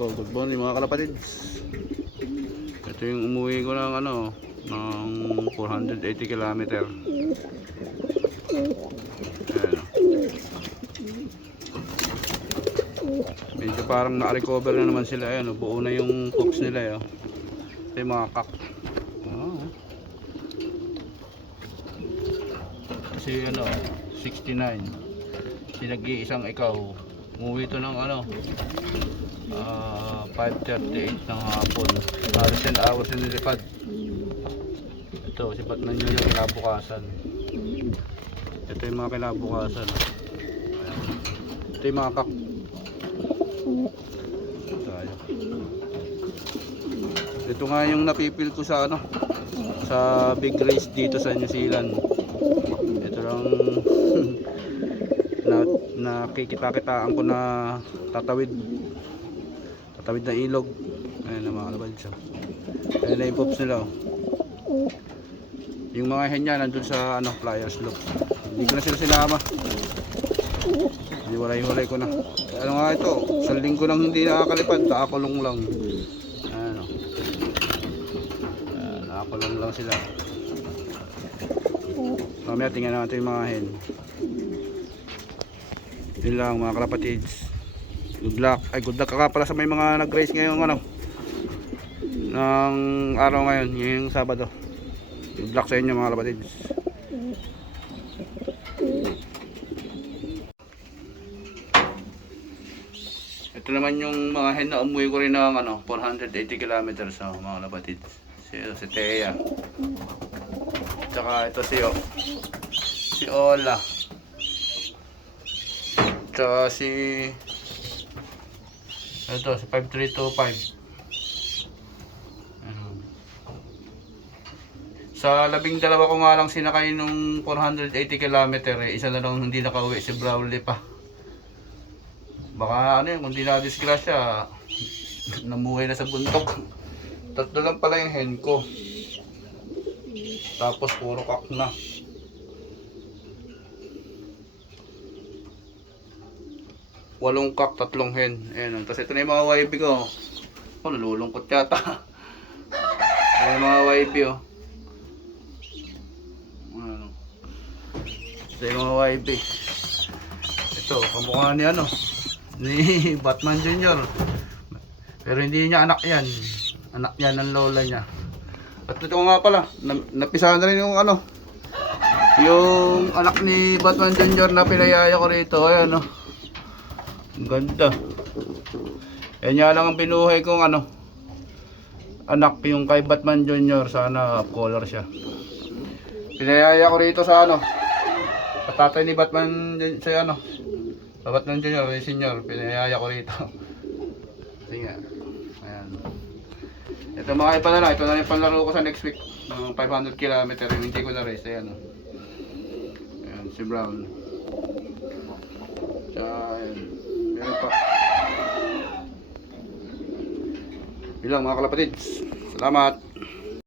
Oh, good morning mga kalapatids. Ito yung umuwi ko ng ng 480 kilometer. Ayan, oh. Medyo parang na-recover na naman sila. Ayan, oh. Buo na yung cooks nila. Oh. Ito yung mga kak. Oh. Kasi 69. Sinag-iisang ikaw. Umuwi ito ng 5:38 ng hapon. Halos 10 hours na nilipad. Ito, si Batman nyo yung kinabukasan. Ito yung mga kinabukasan. Ito yung mga kak. Tayo. Ito nga yung napipil ko sa sa big race dito sa New Zealand. Ito lang nakikita-kitaan ko na tatawid na ilog. Ayan na mga kalapatids. Ayan na yung pops nila. Yung mga hen niya nandun sa flyers loop. Hindi ko na sila sinama. Hiwalay ko na. Ano nga ito? Isang linggo nang hindi nakakalipad. Nakakulong lang. Ano? Nakakulong lang sila. Mamaya tingnan natin yung mga hen. Yun lang mga kalapatids. Good luck. Ay, good luck ka pala sa may mga nag-race ngayon ng araw ngayon, yung Sabado. Good luck sa inyo mga kalapatids. Ito naman yung mga hen na umuwi ko rin ng 480 kilometers mga kalapatids. Si Thea. Tsaka ito si Ola. Tsaka si 5325. Sa 12 ko nga lang sinakay nung 480 km isa na lang hindi nakauwi si Brawley pa. Baka kung di na disgrasya namuhay na sa bundok. Tatlo lang pala yung hen ko. Tapos puro kak na. Walong kak, tatlong hen. Ayan. Tapos ito na yung mga YB ko. Nalulungkot yata. Ayan yung mga YB Ito yung mga YB. Ito, kamukha ni ni Batman Jr. Pero hindi niya anak yan. Anak niya ng lola niya. At ito nga pala, napisahan na rin yung yung anak ni Batman Jr. na pinayaya ko rito. Ayan ang ganda. Yan nga lang ang binuhay kong anak yung kay Batman Jr. Sana color siya. Pinayaya ko rito sa tatay ni Batman sa Batman Jr. Senior. Pinayaya ko rito. Kasi nga. Ayan. Ito mga ipa na lang. Ito na rin panlaro ko sa next week. Ng 500 km. Hindi ko na race. Ayan Ayan si Brown. Ayan. Meron pa. Bilang mga kalapatids. Salamat.